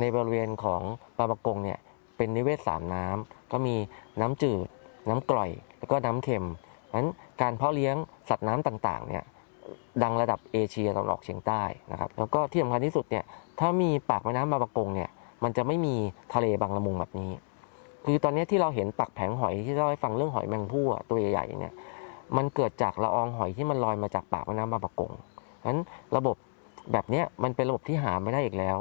ในบริเวณของบางประกงเนี่ยเป็นนิเวศสามน้ำก็มีน้ำจืด น้ำกร่อย แล้วก็น้ำเค็มเพราะฉะนั้นการเพาะเลี้ยงสัตว์น้ำต่างๆเนี่ยดังระดับเอเชียตะวันออกเฉียงใต้นะครับแล้วก็ที่สำคัญที่สุดเนี่ยถ้ามีปากแม่น้ำบางประกงเนี่ยมันจะไม่มีทะเลบางละมุงแบบนี้ คือตอนนี้ที่เราเห็นปักแผงหอยที่เราให้ฟังเรื่องหอยแมงผู้ตัวใหญ่ๆเนี่ยมันเกิดจากละอองหอยที่มันลอยมาจากปากแม่น้ำบางประกงเพราะนั้นระบบแบบนี้มันเป็นระบบที่หาไม่ได้อีกแล้ว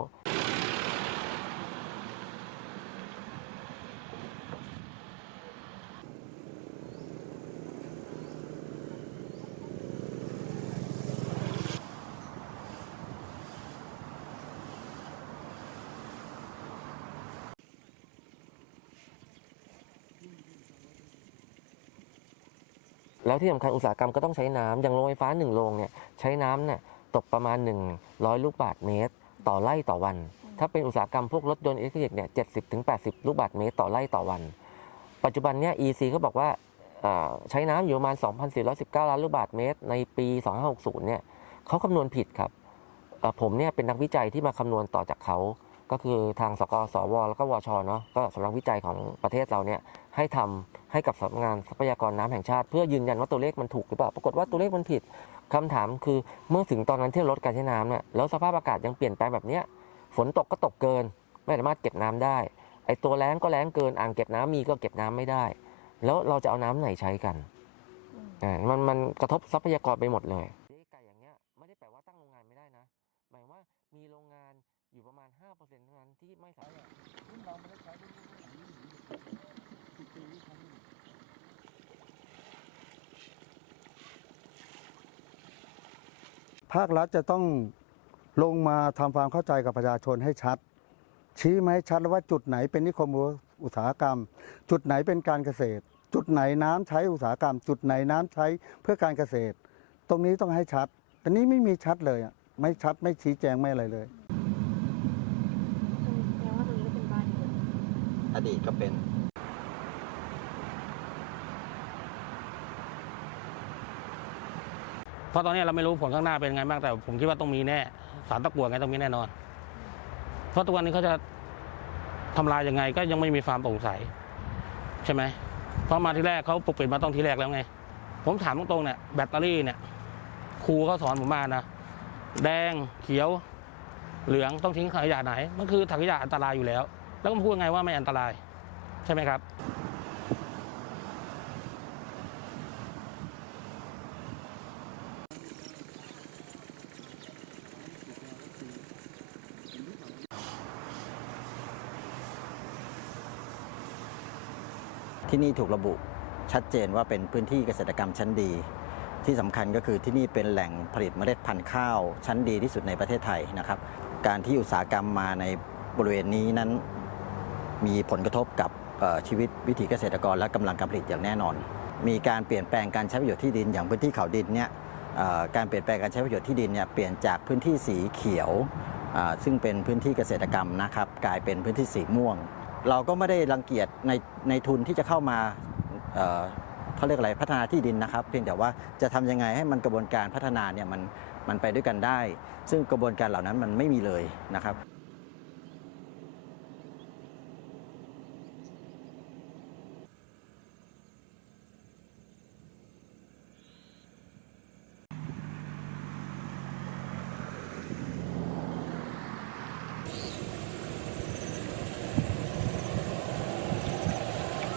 แล้วที่สำคัญอุตสาหกรรมก็ต้องใช้น้ำอย่างโรงไฟฟ้าหนึ่งโรงเนี่ยใช้น้ำเนี่ยตกประมาณ 100 ลูกบาทเมตร ต่อไร่ต่อวัน ถ้าเป็นอุตสาหกรรมพวกรถยนต์อิเล็กทริกเนี่ยเจ็ดสิบถึงแปดสิบลูกบาทเมตรต่อไร่ต่อวัน ปัจจุบันเนี่ย EC ก็บอกว่าใช้น้ำอยู่ประมาณ 2,419 ล้านลูกบาทเมตร ในปี 2560 เนี่ยเขาคำนวณผิดครับ ผมเนี่ยเป็นนักวิจัยที่มาคำนวณต่อจากเขา ก็คือทางสกสว แล้วก็วชเนาะ ก็สำนักวิจัยของประเทศเราเนี่ยให้ทำ ให้กับสำนักงานทรัพยากรน้ำแห่งชาติ เพื่อยืนยันว่าตัวเลขมันถูกหรือเปล่าปรากฏว่าตัวเลขมันผิดคำถามคือเมื่อถึงตอนนั้นที่ลดการใช้น้ำเนี่ยแล้วสภาพอากาศยังเปลี่ยนแปลงแบบนี้ฝนตกก็ตกเกิน ไม่สามารถเก็บน้ำได้ไอ้ตัวแรงก็แรงเกินอ่างเก็บน้ำมีก็เก็บน้ำไม่ได้ แล้วเราจะเอาน้ำไหนใช้กันอ่ามันมันกระทบทรัพยากรไปหมดเลยไก่อย่างเงี้ยไม่ได้แปลว่าตั้งโรงงานไม่ได้นะหมายว่ามีโรงงานอยู่ประมาณ5%เท่านั้นที่ไม่สามารถ ภาครัฐจะต้องลงมาทำความเข้าใจกับประชาชนให้ชัด ชี้มาให้ชัดแล้วว่าจุดไหนเป็นนิคมอุตสาหกรรม จุดไหนเป็นการเกษตร จุดไหนน้ำใช้อุตสาหกรรม จุดไหนน้ำใช้เพื่อการเกษตร ตรงนี้ต้องให้ชัดแต่นี้ไม่มีชัดเลยอะไม่ชัดไม่ชี้แจงไม่อะไรเลยแสดงว่าตรงนี้ก็เป็นบ้านเดิมอดีตก็เป็น เพราะตอนนี้เราไม่รู้ผลข้างหน้าเป็นไงบ้างแต่ ผมคิดว่าต้องมีแน่สารตะกั่วไงต้องมีแน่นอน เพราะทุกวันนี้เขาจะทำลายยังไงก็ยังไม่มีความโปร่งใสใช่ไหมเพราะมาที่แรกเขาปกปิดมาต้องที่แรกแล้วไง ผมถามตรงๆเนี่ยแบตเตอรี่เนี่ยครูเขาสอนผมมานะแดงเขียว เหลืองต้องทิ้งถังขยะไหน มันคือถังขยะอันตรายอยู่แล้ว แล้วก็พูดไงว่าไม่อันตราย ใช่ไหมครับ ที่นี่ถูกระบุชัดเจนว่าเป็นพื้นที่เกษตรกรรมชั้นดี ที่สำคัญก็คือที่นี่เป็นแหล่งผลิตเมล็ดพันธุ์ข้าว ชั้นดีที่สุดในประเทศไทยนะครับ การที่อุตสาหกรรมมาในบริเวณนี้นั้น มีผลกระทบกับชีวิตวิถีเกษตรกรและกำลังการผลิตอย่างแน่นอน มีการเปลี่ยนแปลงการใช้ประโยชน์ที่ดินอย่างพื้นที่เขาดินเนี่ยการเปลี่ยนแปลงการใช้ประโยชน์ที่ดินเนี่ยเปลี่ยนจากพื้นที่สีเขียวซึ่งเป็นพื้นที่เกษตรกรรมนะครับ กลายเป็นพื้นที่สีม่วง เราก็ไม่ได้รังเกียจในในทุนที่จะเข้ามาเอ่อเขาเรียกอะไรพัฒนาที่ดินนะครับ เพียงแต่ว่าจะทำยังไงให้มันกระบวนการพัฒนาเนี่ยมันมันไปด้วยกันได้ ซึ่งกระบวนการเหล่านั้นมันไม่มีเลยนะครับ